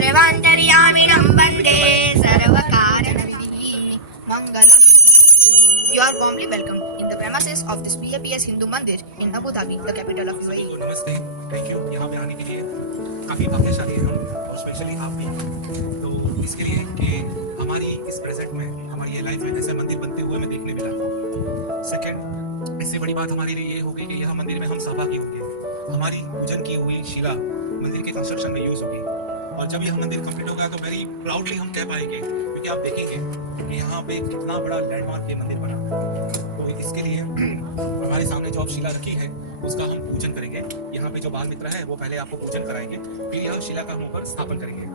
सर्वान्तर्यामिनं वन्दे सर्वकारणविधिं मङ्गलम्. You are warmly welcome in the premises of this PAPS Hindu Mandir in Abu Dhabi, the capital of UAE. नमस्ते, thank you यहाँ पे आने के लिए। काफ़ी भाग्यशाली हैं हम और स्पेशली आप भी। तो इसके लिए कि हमारी इस प्रेजेंट में हमारी ये लाइफ में ऐसे मंदिर बनते हुए मैं देखने मिला। सेकंड, इससे बड़ी बात हमारे लिए ये होगी कि यह मंदिर में हम सहभागी होंगे। हमारी पूजन की हुई शिला मंदिर के कंस्ट्रक्शन में यूज़ होगी और जब यह मंदिर कंप्लीट होगा तो वेरी प्राउडली हम कह पाएंगे, क्योंकि आप देखेंगे कि यहाँ पे कितना बड़ा लैंडमार्क ये मंदिर बना। तो इसके लिए हमारे सामने जो अब शिला रखी है उसका हम पूजन करेंगे। यहाँ पे जो बाल मित्र है वो पहले आपको पूजन कराएंगे, फिर यह शिला का हम ऊपर स्थापन करेंगे।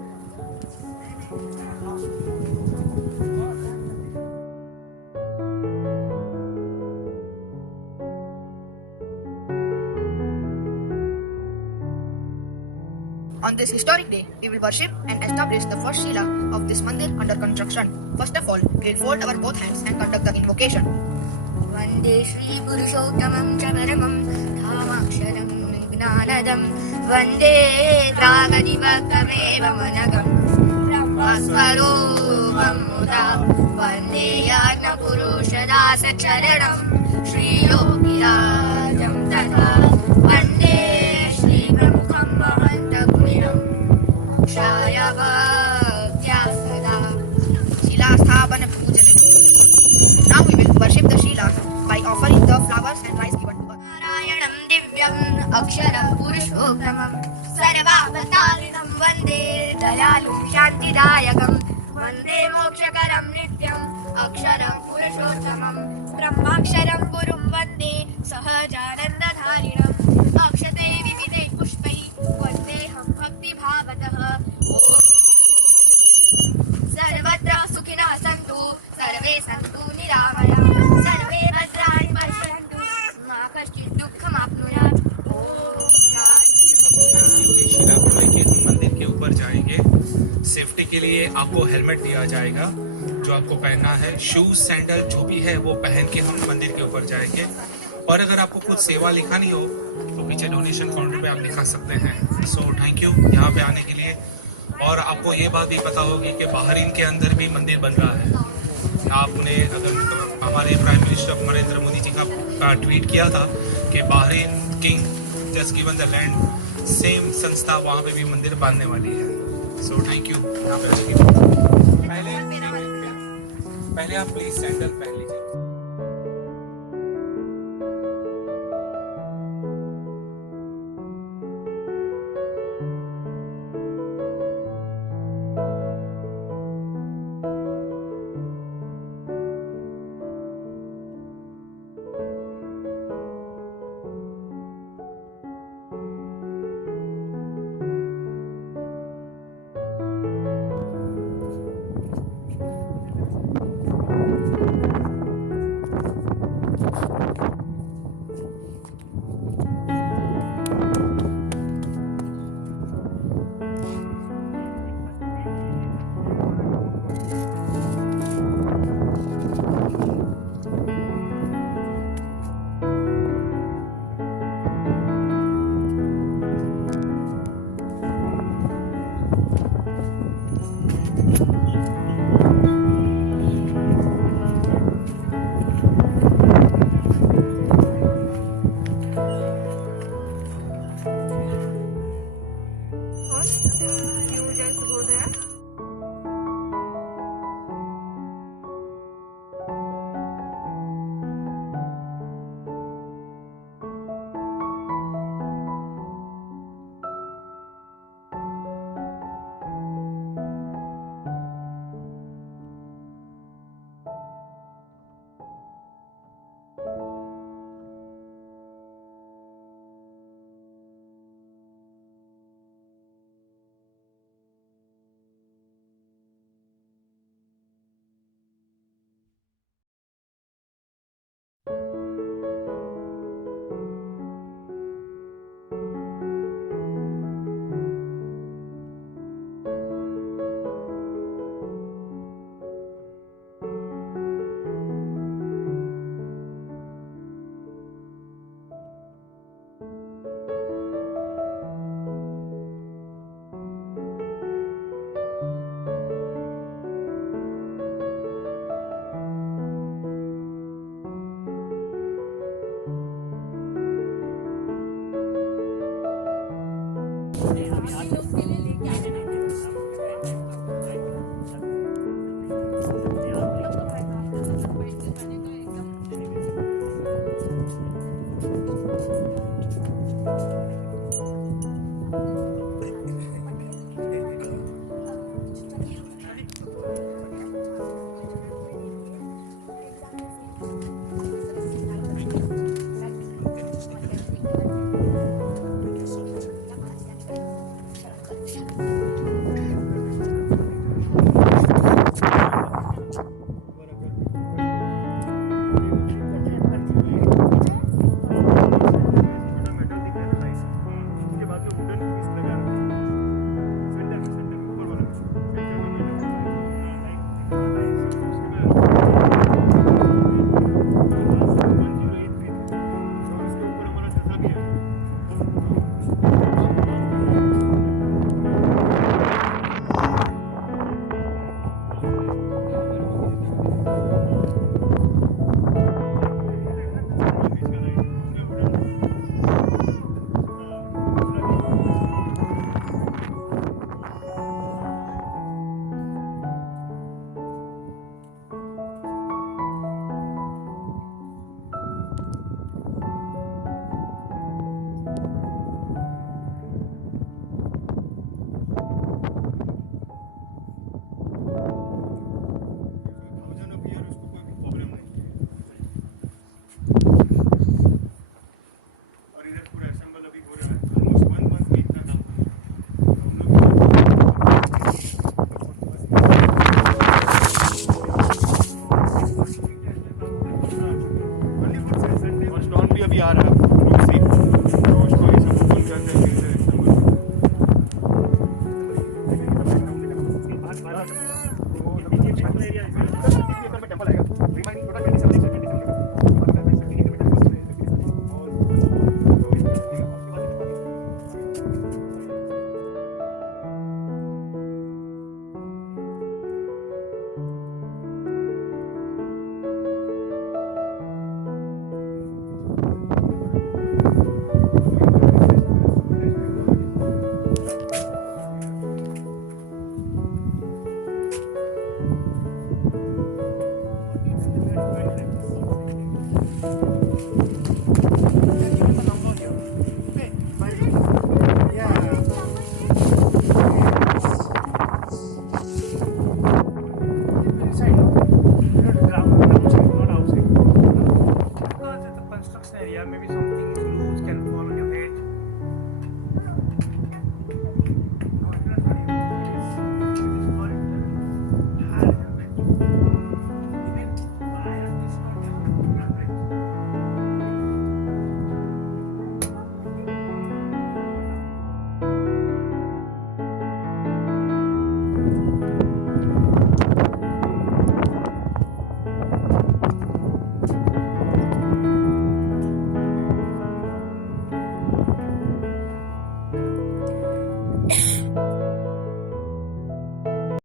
On this historic day, we will worship and establish the first Shila of this mandir under construction. First of all, we will fold our both hands and conduct the invocation. Vande Shri Purushottamam Chaparamam Dhamaksharam Gnanadam Vande Dragadivakamevam Anagam Brahmaswarupam Muda Vande Yagna Purushadasa Charanam Shri Yogirajam Tata Vande Shri Brahmam Mahanta Gurinam Shayavakya Sada Shila Sthabana Pujan. Now we will worship the Shila by offering the flowers and rice given to us. Narayanam Divyam Aksharam Purushottamam Sarvavatarinam Vande Dayalum Shantidayakam Vande Mokshakaram Nityam Aksharam Purushottamam Brahmaksharam Purum Vande Sahajanandadharinam Akshate Vivide Pushpai Vandeham Bhakti Bhavatah. Sarvatra Sukhina Santu Sarve Santu Niramaya Sarve Bhadrani Pashyantu Ma Kaschit Dukkham Apnuyat. शिला को लेके हम मंदिर के ऊपर जाएंगे। Safety के लिए आपको हेलमेट दिया जाएगा जो आपको पहनना है। शूज सैंडल जो भी है वो पहन के हम मंदिर के ऊपर जाएंगे। और अगर आपको कुछ सेवा लिखानी हो तो पीछे डोनेशन काउंटर पे आप लिखा सकते हैं। सो थैंक यू यहाँ पे आने के लिए। और आपको ये बात भी पता होगी कि बहरीन के अंदर भी मंदिर बन रहा है। आपने अगर हमारे प्राइम मिनिस्टर नरेंद्र मोदी जी का ट्वीट किया था कि Bahrain king just given the land, same संस्था वहाँ पे भी मंदिर बांधने वाली है। सो थैंक यू यहाँ पे आने के लिए। पहले आप प्लीज सैंडल पहन लीजिए।